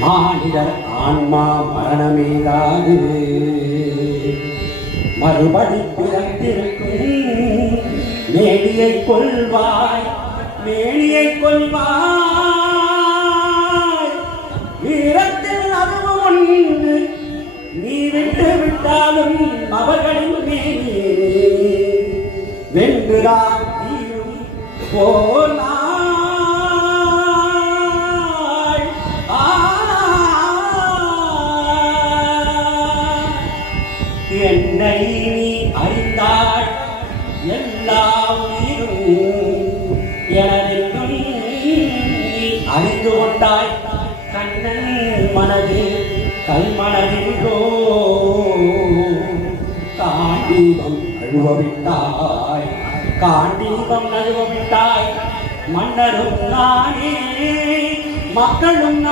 மானிடர் ஆன்மா மரணமேகாது மறுபடி பிறந்திருக்கும் மேனியை கொள்வாய் மேனியை கொள்வாய் வீரத்தில் அதுவும் ஒன்று நீ விட்டு விட்டாலும் அவர்களின் மேனியே வென்றுதான் தீரும் போனா என்னை நீ அறிந்தாள் எல்லா உயிரும் எனதென்றும் நீ அறிந்து கொண்டாய் கண்ணன் மனதில் கல்மனதிலோ காண்டீபம் நழுவவிட்டாய் காண்டீபம் நழுவவிட்டாய் மன்னரும் நானே மக்களும்